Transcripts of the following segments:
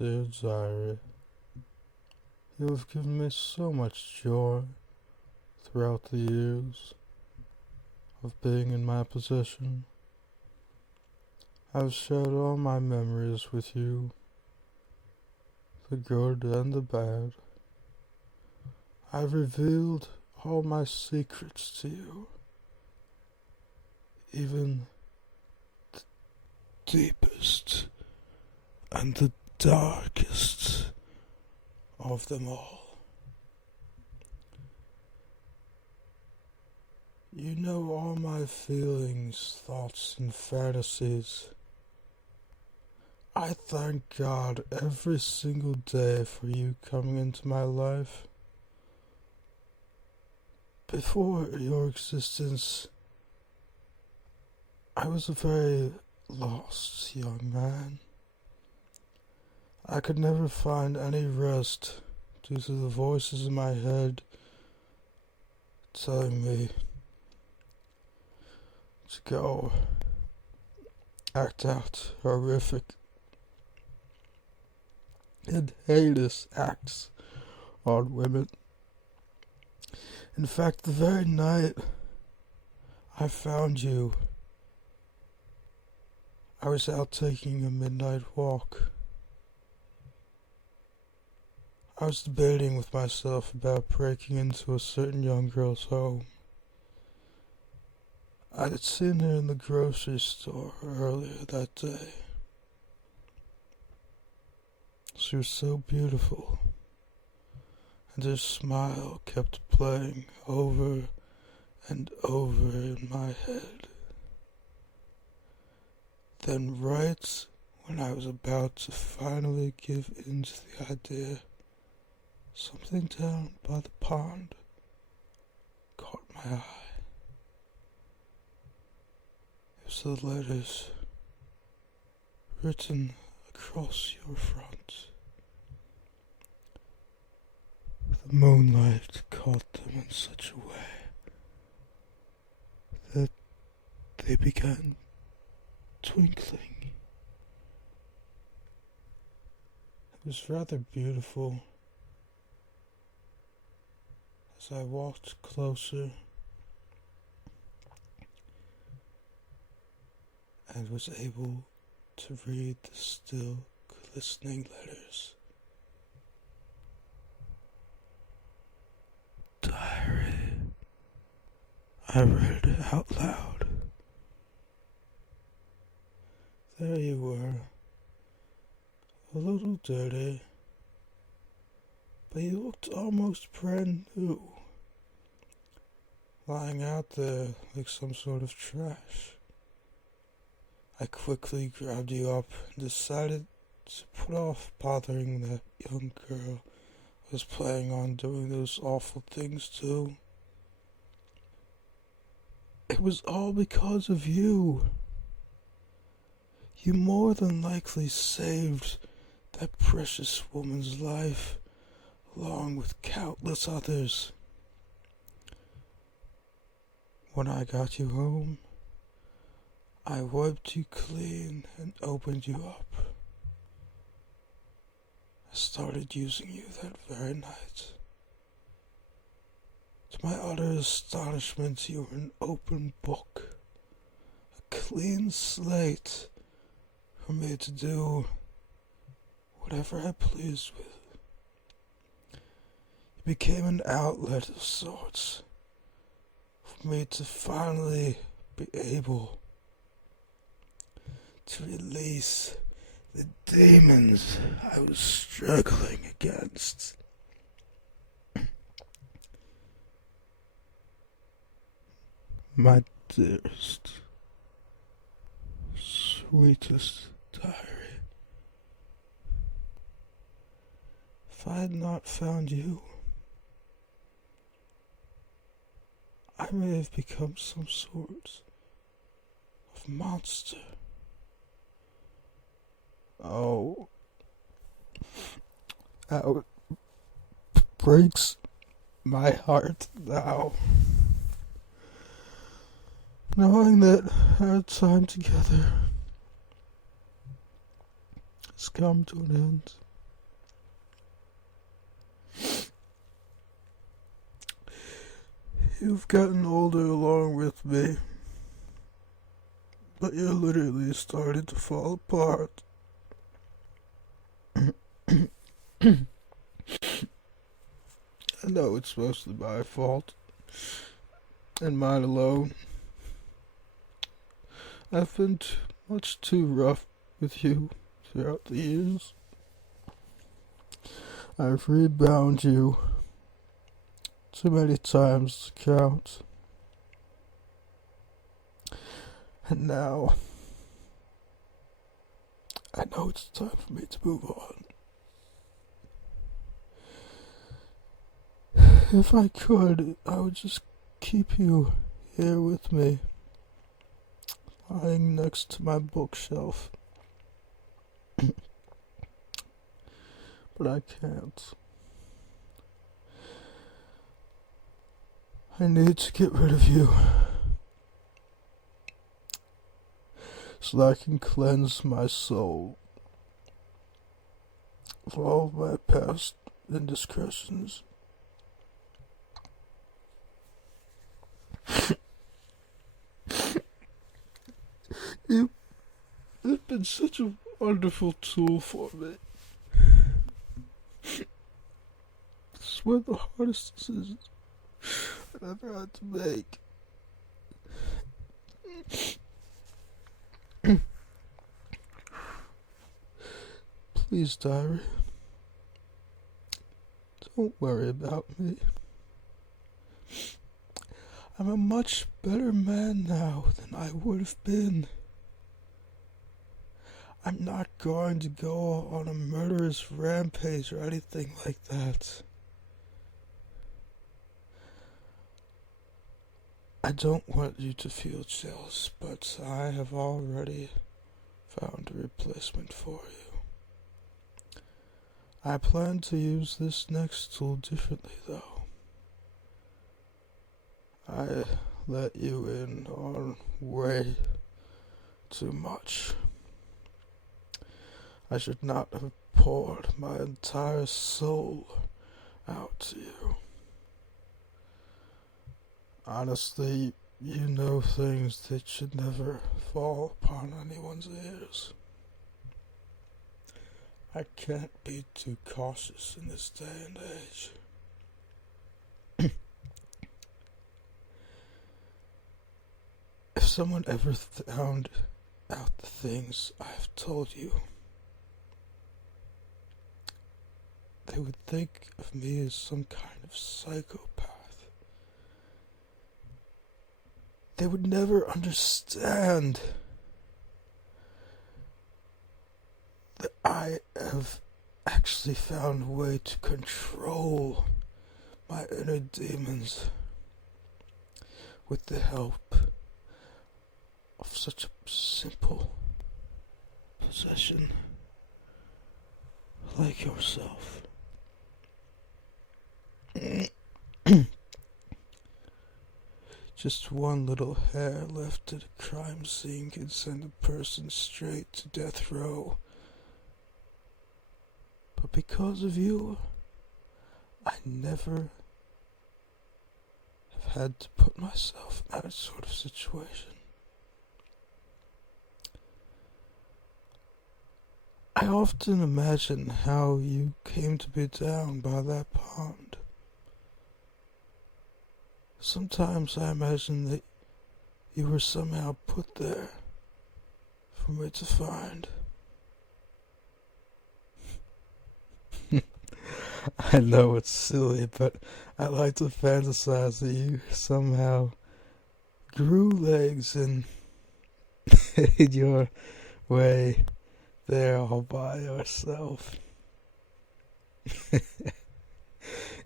Dear diary, you have given me so much joy throughout the years of being in my possession. I've shared all my memories with you, the good and the bad. I've revealed all my secrets to you, even the deepest and the darkest of them all. You know all my feelings, thoughts, and fantasies. I thank God every single day for you coming into my life. Before your existence, I was a very lost young man. I could never find any rest due to the voices in my head telling me to go act out horrific and heinous acts on women. In fact, the very night I found you, I was out taking a midnight walk. I was debating with myself about breaking into a certain young girl's home. I had seen her in the grocery store earlier that day. She was so beautiful, and her smile kept playing over and over in my head. Then right when I was about to finally give in to the idea, something down by the pond caught my eye. It was the letters written across your front. The moonlight caught them in such a way that they began twinkling. It was rather beautiful. As I walked closer and was able to read the still glistening letters. Diary. I read it out loud. There you were, a little dirty, but you looked almost brand new, lying out there like some sort of trash. I quickly grabbed you up and decided to put off bothering that young girl I was planning on doing those awful things to. It was all because of you. You more than likely saved that precious woman's life, along with countless others. When I got you home, I wiped you clean and opened you up. I started using you that very night. To my utter astonishment, you were an open book, a clean slate for me to do whatever I pleased with. It became an outlet of sorts for me to finally be able to release the demons I was struggling against. My dearest, sweetest diary. If I had not found you, I may have become some sort of monster. Oh, how it breaks my heart now, knowing that our time together has come to an end. You've gotten older along with me, but you're literally starting to fall apart. I know it's mostly my fault, and mine alone. I've been much too rough with you throughout the years. I've rebound you too many times to count. And now, I know it's time for me to move on. If I could, I would just keep you here with me, lying next to my bookshelf. But I can't. I need to get rid of you so that I can cleanse my soul of all of my past indiscretions. You've been such a wonderful tool for me. It's one of the hardest decisions I've ever had to make. Please, diary, don't worry about me. I'm a much better man now than I would have been. I'm not going to go on a murderous rampage or anything like that. I don't want you to feel jealous, but I have already found a replacement for you. I plan to use this next tool differently, though. I let you in on way too much. I should not have poured my entire soul out to you. Honestly, you know things that should never fall upon anyone's ears. I can't be too cautious in this day and age. If someone ever found out the things I've told you, they would think of me as some kind of psychopath. They would never understand that I have actually found a way to control my inner demons with the help of such a simple possession like yourself. Just one little hair left at a crime scene can send a person straight to death row. But because of you, I never have had to put myself in that sort of situation. I often imagine how you came to be down by that pond. Sometimes I imagine that you were somehow put there for me to find. I know it's silly, but I like to fantasize that you somehow grew legs and made your way there all by yourself.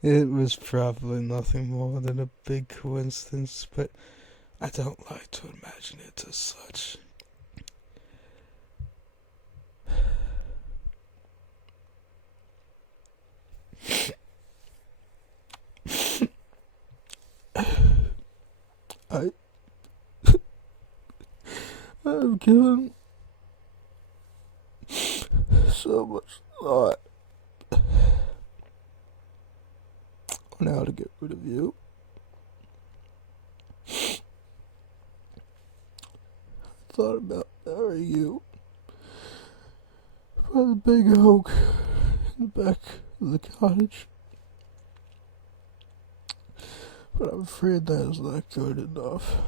It was probably nothing more than a big coincidence, but I don't like to imagine it as such. I've given so much thought on how to get rid of you. thought about marrying you by the big oak in the back of the cottage. But I'm afraid that is not good enough.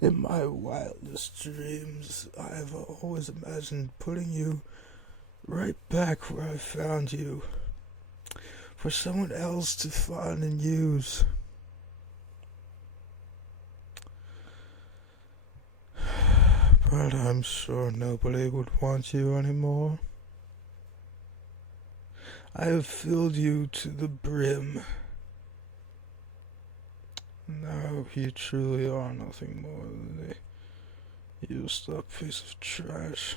In my wildest dreams, I have always imagined putting you right back where I found you, for someone else to find and use. But I'm sure nobody would want you anymore. I have filled you to the brim. Now you truly are nothing more than a used up piece of trash.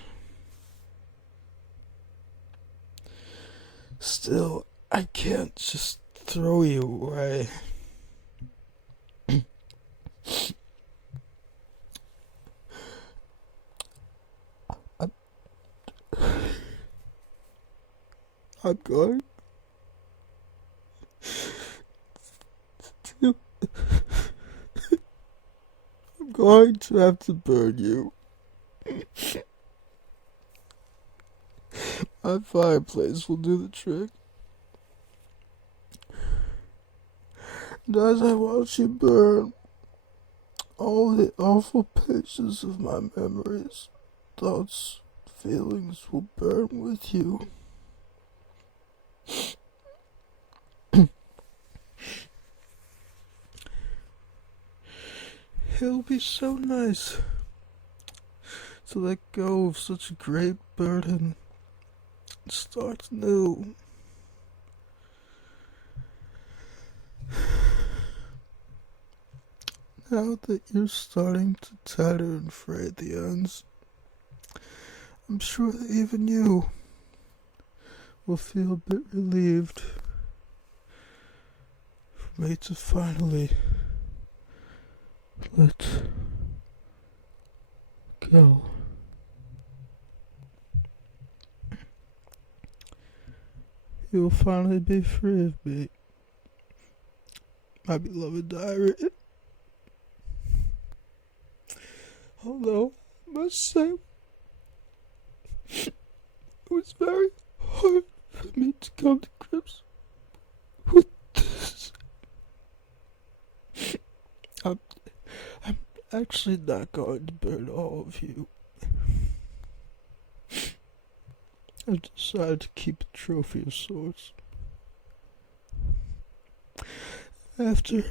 Still, I can't just throw you away. I'm going to I'm going to have to burn you. My fireplace will do the trick. And as I watch you burn, all the awful pages of my memories, thoughts, feelings will burn with you. It'll be so nice to let go of such a great burden and start new. Now that you're starting to tatter and fray at the ends, I'm sure that even you will feel a bit relieved for me to finally let go. You will finally be free of me, my beloved diary. Although, I must say, it was very hard for me to come to grips with this. I'm actually not going to burn all of you. I've decided to keep a trophy of sorts. After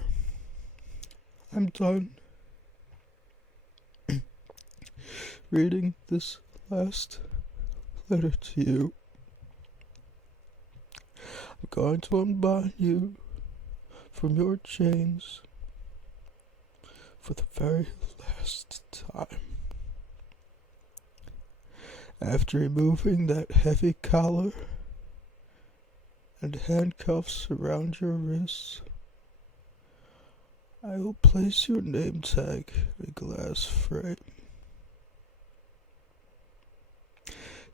I'm done reading this last letter to you, I'm going to unbind you from your chains for the very last time. After removing that heavy collar and handcuffs around your wrists, I will place your name tag in a glass frame.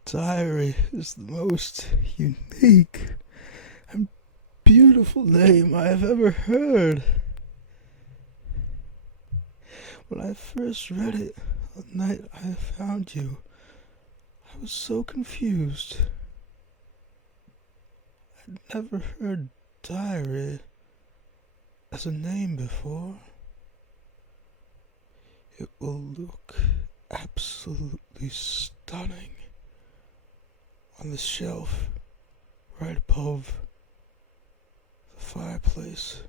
Diary is the most unique and beautiful name I have ever heard. When I first read it the night I found you, I was so confused. I'd never heard diary as a name before. It will look absolutely stunning on the shelf right above the fireplace.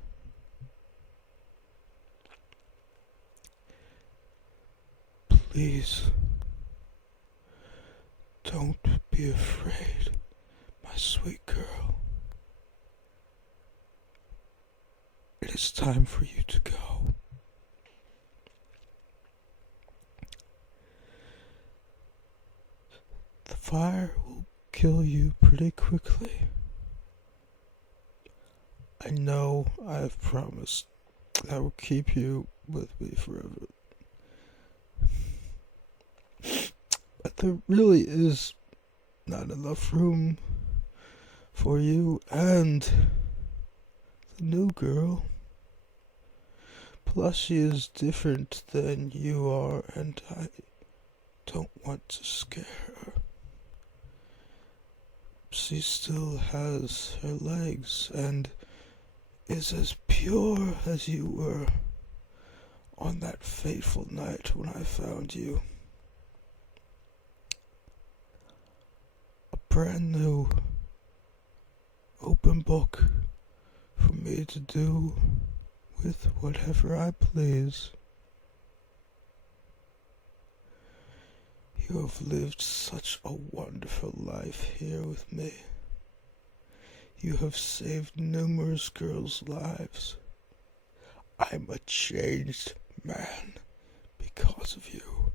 Please, don't be afraid, my sweet girl. It is time for you to go. The fire will kill you pretty quickly. I know I have promised I will keep you with me forever. But there really is not enough room for you and the new girl Plus, she is different than you are, and I don't want to scare her. She still has her legs and is as pure as you were on that fateful night when I found you. A brand new open book for me to do with whatever I please. You have lived such a wonderful life here with me. You have saved numerous girls' lives. I'm a changed man because of you.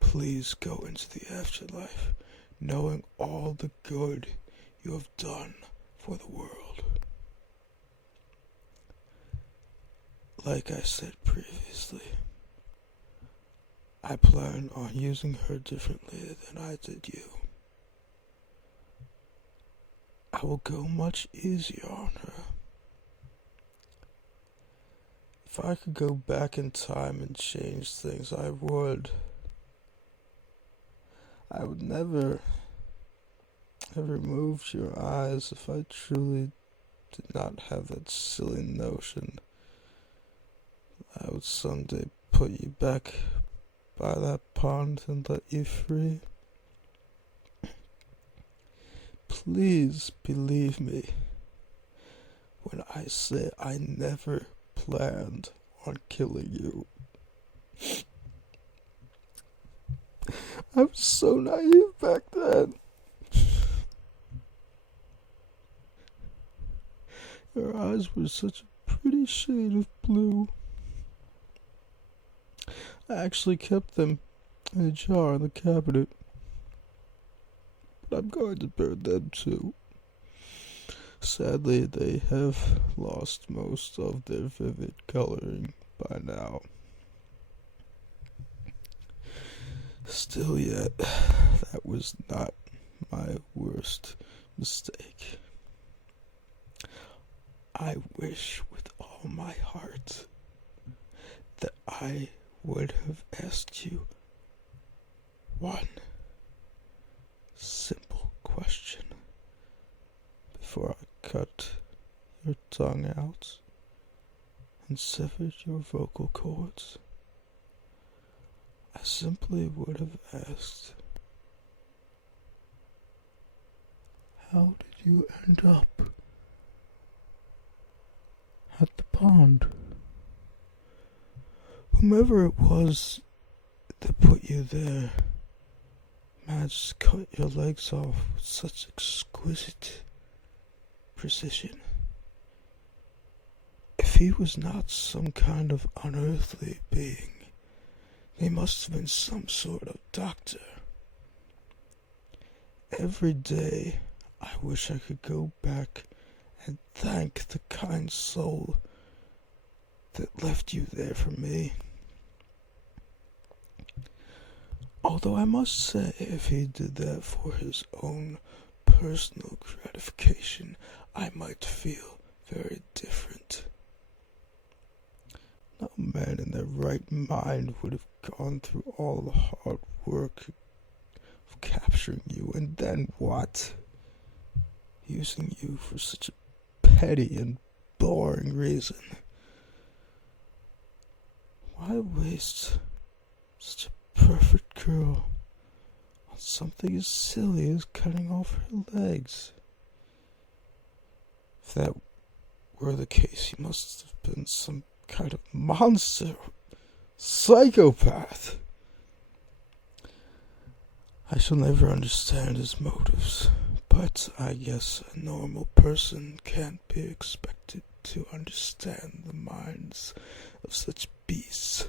Please go into the afterlife knowing all the good you have done for the world. Like I said previously, I plan on using her differently than I did you. I will go much easier on her. If I could go back in time and change things, I would. I would never have removed your eyes if I truly did not have that silly notion I would someday put you back by that pond and let you free. Please believe me when I say I never planned on killing you. I was so naive back then. Your eyes were such a pretty shade of blue. I actually kept them in a jar in the cabinet. But I'm going to burn them too. Sadly, they have lost most of their vivid coloring by now. Still yet, that was not my worst mistake. I wish with all my heart that I would have asked you one simple question before I cut your tongue out and severed your vocal cords. I simply would have asked, how did you end up at the pond? Whomever it was that put you there managed to cut your legs off with such exquisite precision. If he was not some kind of unearthly being, he must have been some sort of doctor. Every day I wish I could go back and thank the kind soul that left you there for me. Although I must say, if he did that for his own personal gratification, I might feel very different. No man in their right mind would have gone through all the hard work of capturing you, and then what? Using you for such a petty and boring reason. Why waste such a perfect girl on something as silly as cutting off her legs? If that were the case, he must have been some kind of monster, psychopath. I shall never understand his motives, but I guess a normal person can't be expected to understand the minds of such beasts.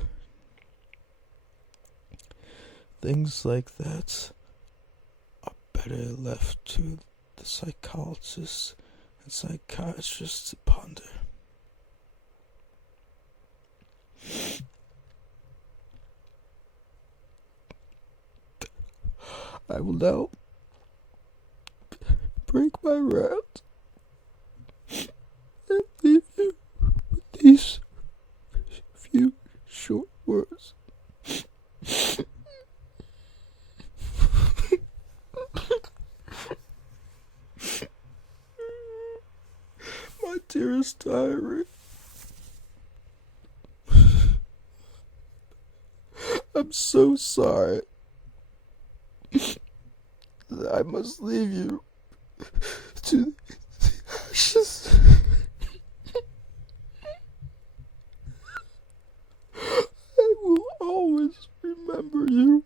Things like that are better left to the psychologists and psychiatrists to ponder. I will now break my rant and leave you with these My dearest diary. I'm so sorry that I must leave you to the ashes. I will always remember you.